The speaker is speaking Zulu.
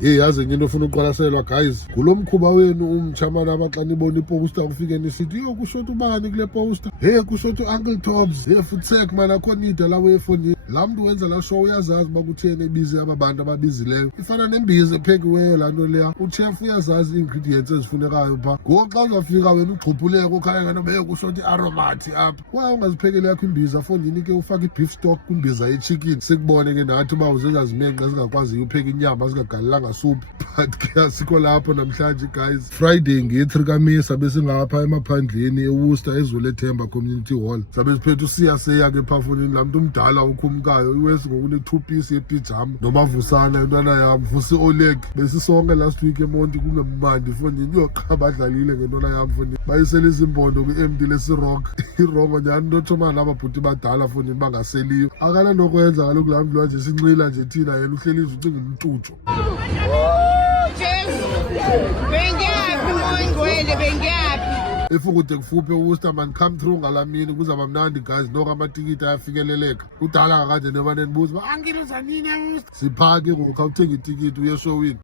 yazi enye into ofuna uqwalaselwa guys, kulo mkhuba wenu umchamana abaxa nibona iposter kufike nisithi yo kusho ukuthi ubani kule poster, kusho ukuthi Uncle Tobbs, futsek man akho nida lawo efonini. La muntu wenza la show uyazazi uba kutheni ebize abantu ababizileyo, ifana nembizi ephekiweyo la nto leya. Uchef uyazazi i-ingredients ezifunekayo pha, ngoku xa uzafika wena ugxuphuleke ukhaya ngano kusho ukuthi aromati apha. Wa ungaziphekeli yakho imbiza fonini ke ufake i-beef stock kwimbiza ye-chicken, sikubone ke nathi uba uzenzazimenqa ezingakwaziyo upheka inyama zingagalelanga suphu. But ke asikho lapho namhlanje guys. Friday nge-3 kaMesa besingapha emaphandleni eWorcester eZolethemba Community Hall, sabe siphethe usiyaseya ke pha fonini, la muntu umdala ukhumukayo iwesi ngokune 2-piece yepijama nomavusana intwana yami vusi Oleg. Besisonke last week eMonti kungemandi fonini, yoqa badlalile ngentwana yami fonini, bayisela izimbondo kwi-MD lesirock. Irongo nyani ntothomana ababhuti badala fonini bangaseliyo, akala nokwenza kaloku la mntu nje sinxila nje thina, yena uhleli ucinga umtutsho. Bengiyaphi Moyingcwele, bengiyaphi? Efukude kufuphe uWorcester man, come through ngalamini kuzaba mnandi guys, noko amatikiti ayafikeleleka. Kudala kakade nemane nibuza uba angiluza nini eWorcester. Siphake ngoku, khawuthenga itikiti uye eshowini.